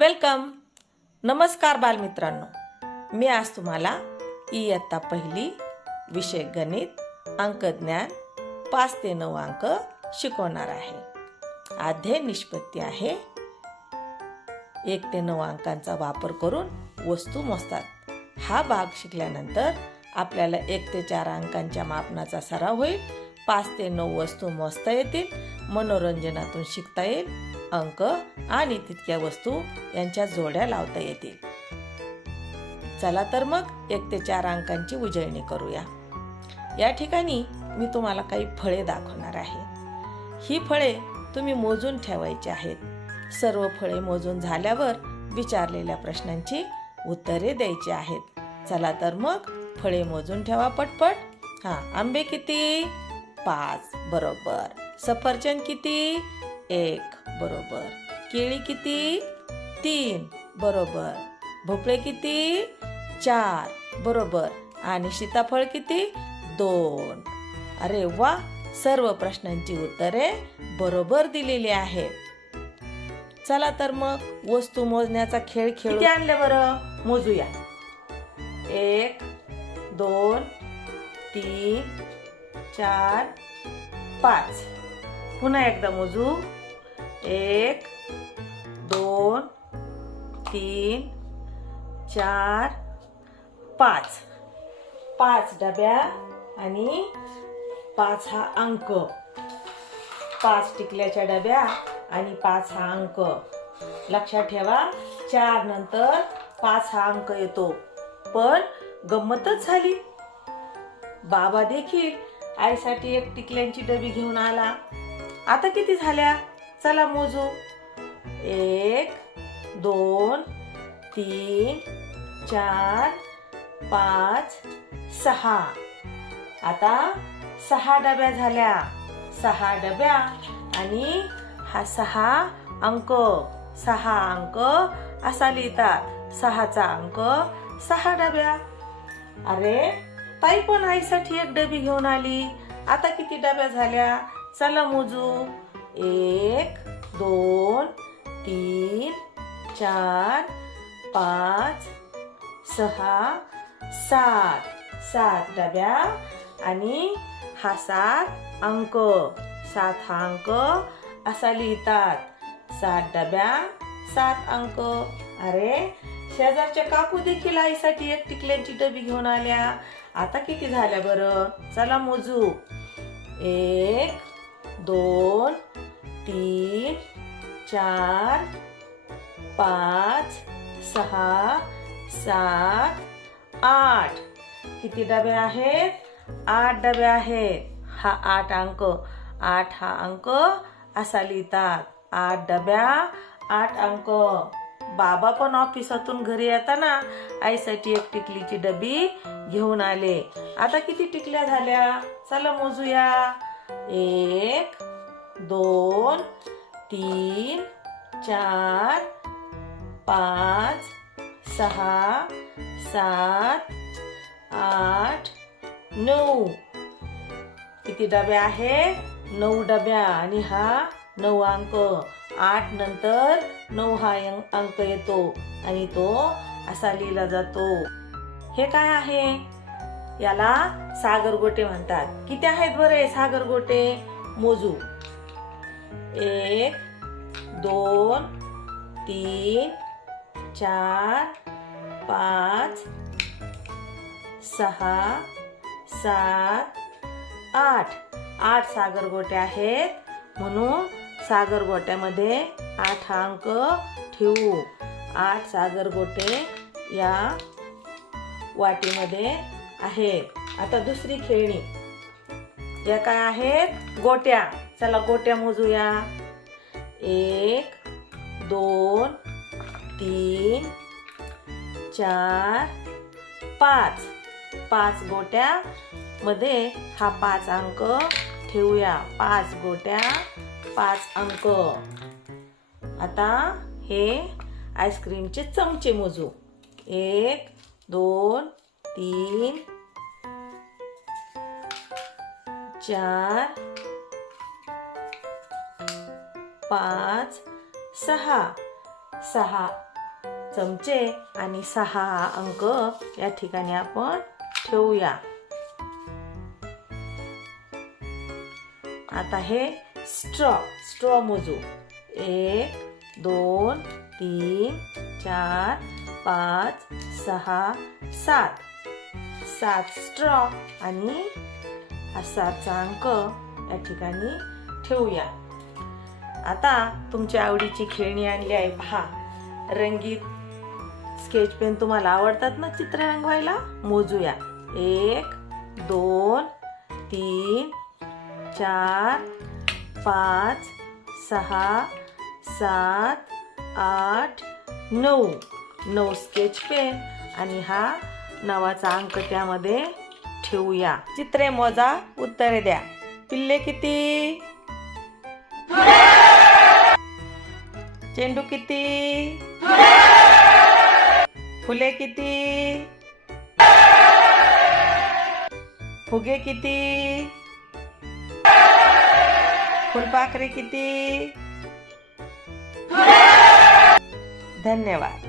Welcome. नमस्कार बालमित्रांनो. मी आज तुम्हाला इयत्ता पहिली विषय गणित अंकज्ञान 5 ते 9 अंक शिकवणार आहे. अध्याय निष्पत्ती आहे. 1 ते 9 अंकांचा वापर करून वस्तू मोजतात. हा भाग शिकल्यानंतर आपल्याला 1 ते 4 अंकांच्या मापनाचा सराव होईल. 5 ते 9 वस्तू मोजता येतील. मनोरंजनातून शिकता येईल. अंक आणि तितक्या वस्तू यांच्या जोड्या लावता येतील. चला तर मग 1 ते 4 अंकांची उजळणी करूया. या ठिकाणी मी तुम्हाला काही फळे दाखवणार आहे. ही फळे तुम्ही मोजून ठेवायची आहेत. सर्व फळे मोजून झाल्यावर विचारलेल्या प्रश्नांची उत्तरे द्यायची आहेत. चला तर मग फळे मोजून ठेवा पटपट. आंबे किती? 5 बरोबर. सफरचंद किती? 1 बरोबर. केळी किती? 3 बरोबर. भोपळे किती? 4 बरोबर. आणि सीताफळ किती? 2. अरे वा, सर्व प्रश्नांची उत्तरे बरोबर दिलेली आहेत. चला तर मग वस्तू मोजण्याचा खेळ खेळू. किती आणले बरं? मोजूया. 1 2 3 4 5. पुन्हा एकदा मोजू. 1 2 3 4 5. 5 डब्या आणि 5 हा अंक. 5 टिकल्याच्या डब्या आणि 5 हा अंक. लक्षात ठेवा, 4 नंतर 5 हा अंक येतो. पण गंमतच झाली. बाबा देखील आईसाठी 1 टिकल्यांची डबी घेऊन आला. आता किती झाल्या? चला मोजू. 1 2 3 4 5 6. आता 6 डब्या झाल्या. 6 डब्या आणि हा 6 अंक. 6 अंक असा लिहितात. 6चा अंक 6 डब्या. अरे, ताई पण आईसाठी 1 डबी घेऊन आली. आता किती डब्या झाल्या? चला मोजू. 1 2 3 4 5 6 7. 7 डब्या आणि हा 7 अंक. 7 हा अंक असा लिहितात. 7 डब्या 7 अंक. अरे, शेजारच्या काकू देखील आईसाठी 1 टिकल्यांची डबी घेऊन आल्या. आता किती झाल्या बरं? चला मोजू. 1 2 3 4 5 6 7 8. किती डबे आहेत? 8 डबे आहेत. हा 8 अंक. 8 हा अंक असा लिहितात. 8 डब्या 8 अंक. बाबा पण ऑफिसातून घरी येताना आईसाठी 1 टिकलीची डबी घेऊन आले. आता किती टिकल्या झाल्या? चला मोजूया. 1 2 3 4 5 6 7 8 9. किती डबे आहेत? 9 डब्या आणि हा 9 अंक. 8 नंतर 9 हा अंक येतो आणि तो असा लिहिला जातो. हे काय आहे? याला सागरगोटे म्हणतात. किती आहेत बरे सागरगोटे? मोजू. 1 2 3 4 5 6 7 8. 8 सागरगोटे आहेत. म्हणून सागरगोट्यामध्ये 8 हा अंक ठेवू. 8 सागरगोटे या वाटीमध्ये आहेत. आता दुसरी खेळणी. या काय आहेत? गोट्या. चला गोट्या मोजूया. 1 2 3 4 5. 5 गोट्या मध्ये हा 5 अंक ठेवूया. 5 गोट्या 5 अंक. आता हे आईस्क्रीमचे चमचे मोजू. 1 2 3 4 5 6. 6 चमचे आणि 6 अंक या ठिकाणी आपण ठेवूया. आता हे स्ट्रॉ मोजू. 1 2 3 4 5 6 7 स्ट्रॉ आणि हा 7चा अंक या ठिकाणी ठेवूया. आता तुमच्या आवडीची खेळणी आणली आहे पहा. रंगीत स्केच पेन तुम्हाला आवडतात ना चित्र रंगवायला. मोजूया. 1 2 3 4 5 6 7 8 9 स्केच पेन आणि हा 9चा अंक त्यामध्ये ठेवूया. चित्रे मोजा, उत्तरे द्या. पिल्ले किती? चेंडू किती? फुले किती? फुगे किती? फुलपाखरे किती? धन्यवाद.